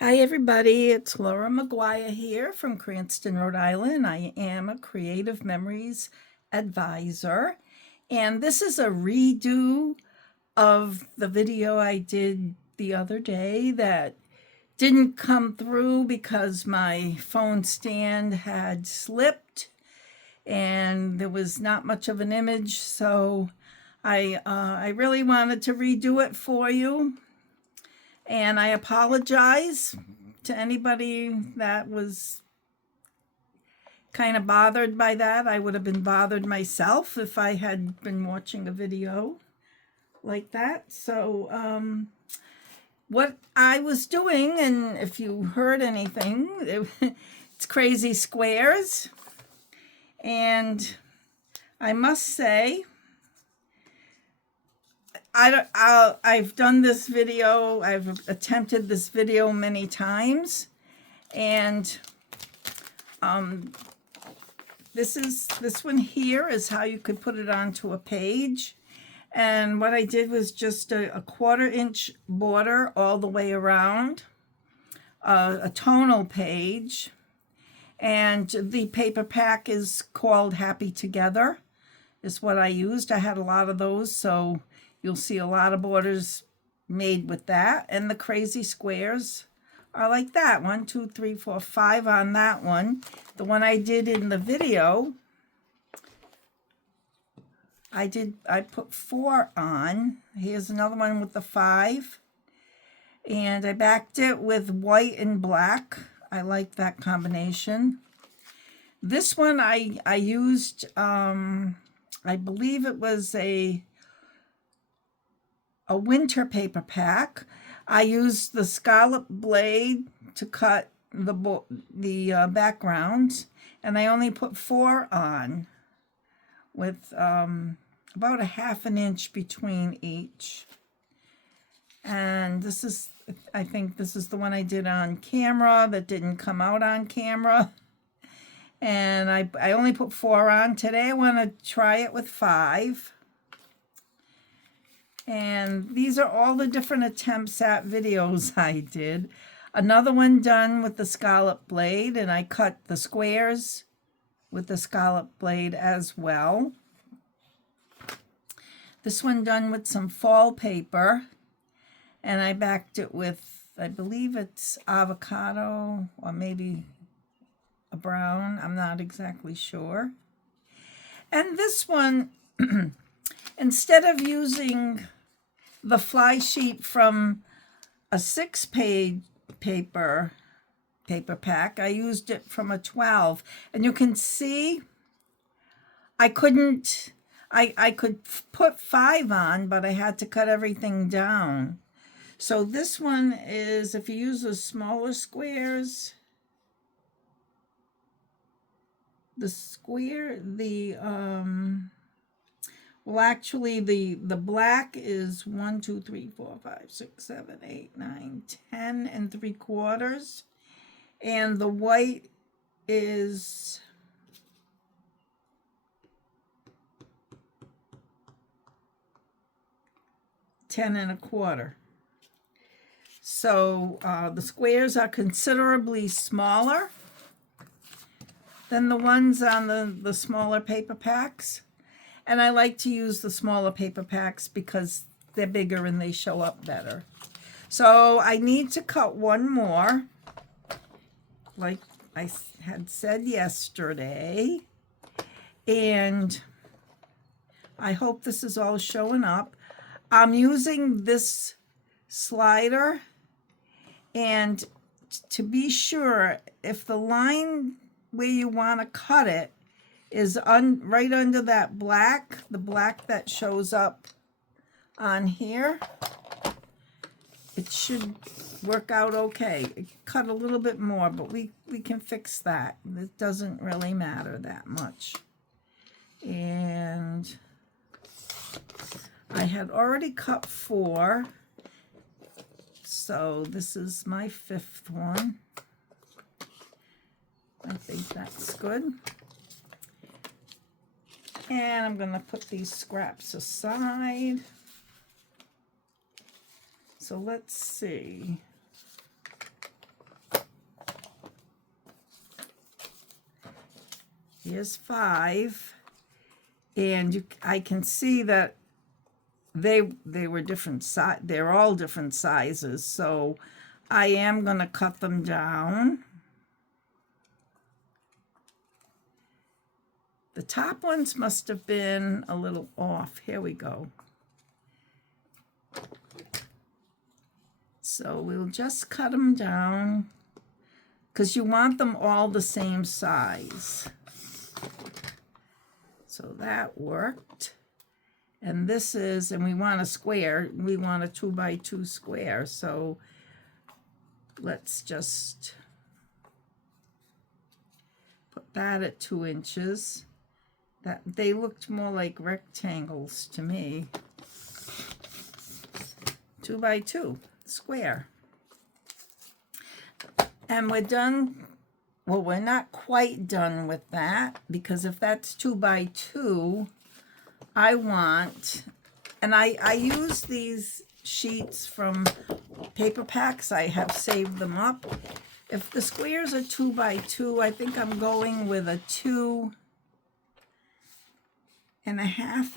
Hi, everybody. It's Laura McGuire here from Cranston, Rhode Island. I am a Creative Memories advisor, and this is a redo of the video I did the other day that didn't come through because my phone stand had slipped and there was not much of an image, so I really wanted to redo it for you. And I apologize to anybody that was kind of bothered by that. I would have been bothered myself if I had been watching a video like that. So, what I was doing, and if you heard anything, it's crazy squares. And I must say, I've done this video, I've attempted this video many times, and this one here is how you could put it onto a page. And what I did was just a 1/4-inch border all the way around, a tonal page, and the paper pack is called Happy Together, is what I used. I had a lot of those, so you'll see a lot of borders made with that. And the crazy squares are like that. 1, 2, 3, 4, 5 on that one. The one I did in the video, I put 4 on. Here's another one with the 5. And I backed it with white and black. I like that combination. This one I used, I believe it was a winter paper pack. I used the scallop blade to cut the backgrounds, and I only put 4 on with about a 1/2 inch between each. And this is, I think this is the one I did on camera that didn't come out on camera. And I only put 4 on. Today I want to try it with 5. And these are all the different attempts at videos I did. Another one done with the scallop blade, and I cut the squares with the scallop blade as well. This one done with some fall paper, and I backed it with, I believe it's avocado or maybe a brown. I'm not exactly sure. And this one, instead of using the fly sheet from a 6-page paper pack, I used it from a 12. And you can see I could put 5 on, but I had to cut everything down. So this one is, if you use the smaller squares, well, actually, the black is 1, 2, 3, 4, 5, 6, 7, 8, 9, 10 3/4, and the white is 10 1/4. So the squares are considerably smaller than the ones on the smaller paper packs. And I like to use the smaller paper packs because they're bigger and they show up better. So I need to cut one more, like I had said yesterday. And I hope this is all showing up. I'm using this slider, and to be sure, if the line where you want to cut it is right under that black, the black that shows up on here, it should work out okay. It cut a little bit more, but we can fix that. It doesn't really matter that much. And I had already cut 4, so this is my 5th one. I think that's good. And I'm going to put these scraps aside. So let's see. Here's 5. And I can see that they were different size. They're all different sizes. So I am going to cut them down. The top ones must have been a little off. Here we go. So we'll just cut them down because you want them all the same size. So that worked. And this is, and we want a square. We want a 2 by 2 square. So let's just put that at 2 inches. That they looked more like rectangles to me. 2 by 2 square. And we're done. Well, we're not quite done with that, because if that's 2 by 2, I want, and I use these sheets from paper packs. I have saved them up. If the squares are 2 by 2, I think I'm going with a 2.5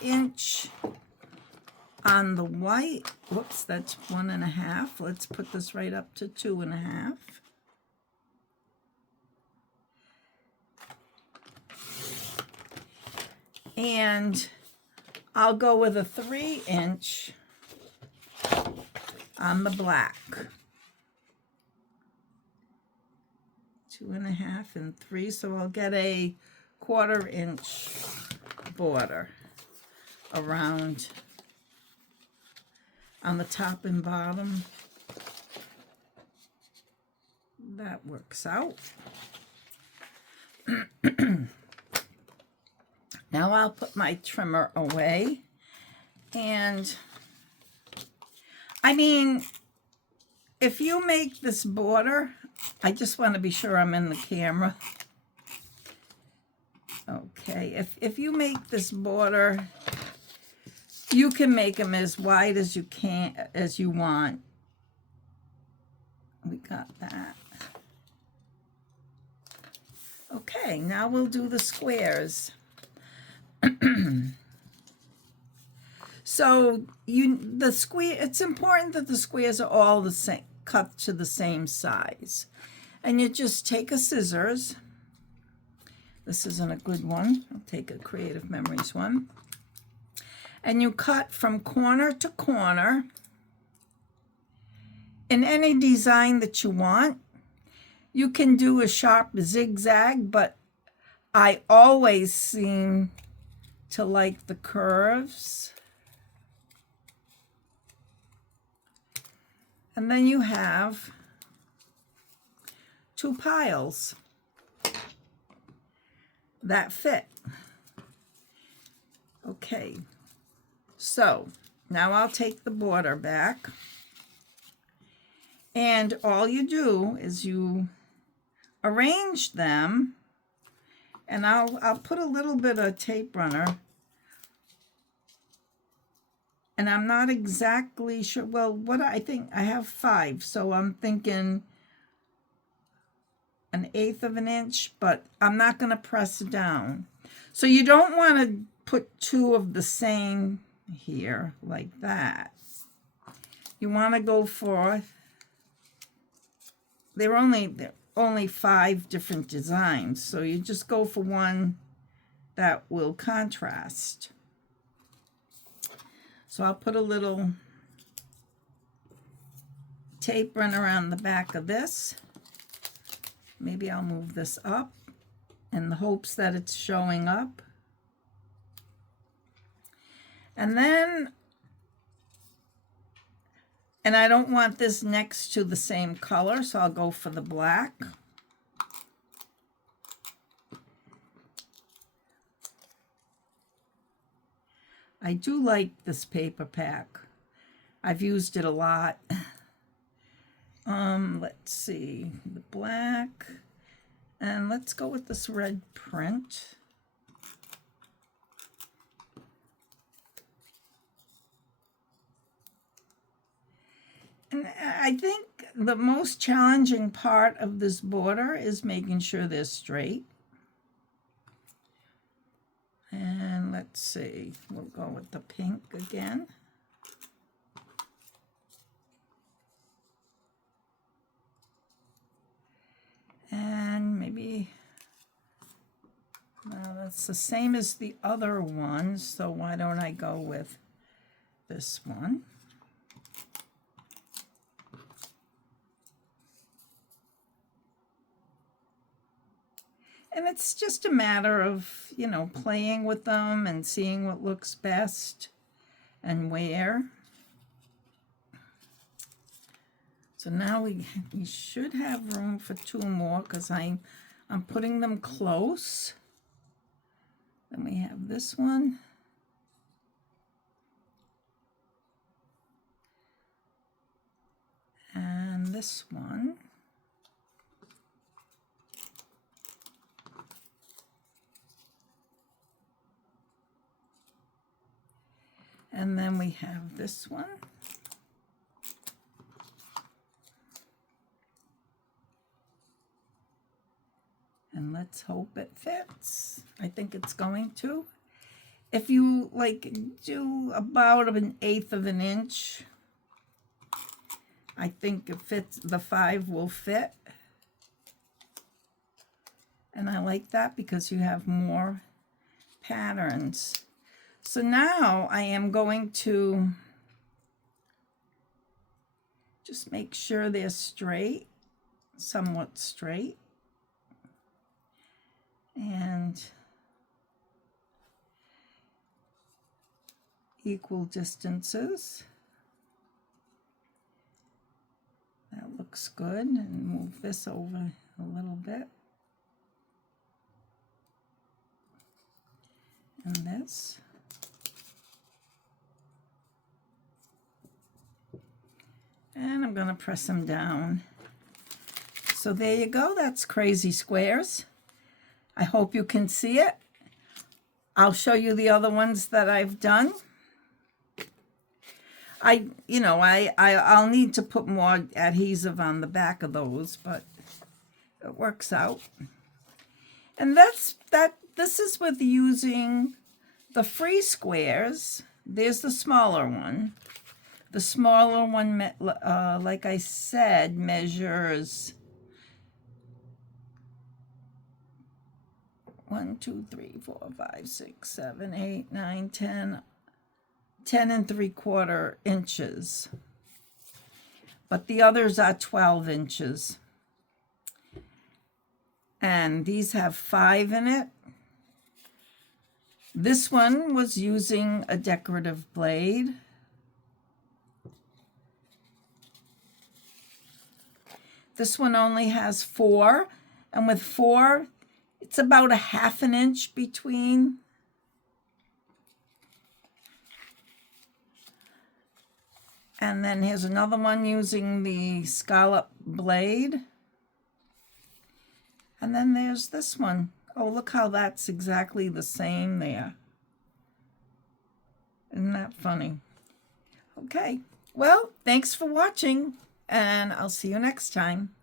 inch on the white. Whoops, that's 1.5. Let's put this right up to 2.5. And I'll go with a 3 inch on the black. 2.5 and 3, so I'll get a 1/4 inch border around on the top and bottom. That works out. Now I'll put my trimmer away. And I mean, if you make this border, I just want to be sure I'm in the camera. Okay, if you make this border, you can make them as wide as you want. We got that. Okay, now we'll do the squares. So it's important that the squares are all the same, cut to the same size. And you just take a scissors. This isn't a good one. I'll take a Creative Memories one. And you cut from corner to corner in any design that you want. You can do a sharp zigzag, but I always seem to like the curves. And then you have 2 piles that fit. Okay, so now I'll take the border back, and all you do is you arrange them, and I'll put a little bit of tape runner, and I'm not exactly sure. Well, what I think I have 5, so I'm thinking 1/8 of an inch, but I'm not going to press down. So you don't want to put 2 of the same here like that. You want to go for, they're only 5 different designs, so you just go for one that will contrast. So I'll put a little tape run around the back of this. Maybe I'll move this up in the hopes that it's showing up. And then, and I don't want this next to the same color, so I'll go for the black. I do like this paper pack. I've used it a lot. Let's see, the black, and let's go with this red print. And I think the most challenging part of this border is making sure they're straight. And let's see, we'll go with the pink again. And maybe, well, that's the same as the other one, so why don't I go with this one? And it's just a matter of, you know, playing with them and seeing what looks best and where. So now we should have room for 2 more because I'm putting them close. Then we have this one. And this one. And then we have this one. And let's hope it fits. I think it's going to. If you like do about 1/8 of an inch, I think it fits, the 5 will fit. And I like that because you have more patterns. So now I am going to just make sure they're straight, somewhat straight. And equal distances. That looks good. And move this over a little bit. And this. And I'm going to press them down. So there you go. That's Crazy Squares. I hope you can see it. I'll show you the other ones that I've done. I'll need to put more adhesive on the back of those, but it works out. And this is with using the free squares. There's the smaller one. The smaller one, like I said, measures 1, 2, 3, 4, 5, 6, 7, 8, 9, 10 3/4 inches. But the others are 12 inches. And these have 5 in it. This one was using a decorative blade. This one only has 4, and with 4, it's about 1/2 inch between. And then here's another one using the scallop blade. And then there's this one. Oh, look how that's exactly the same there. Isn't that funny? Okay, well, thanks for watching, and I'll see you next time.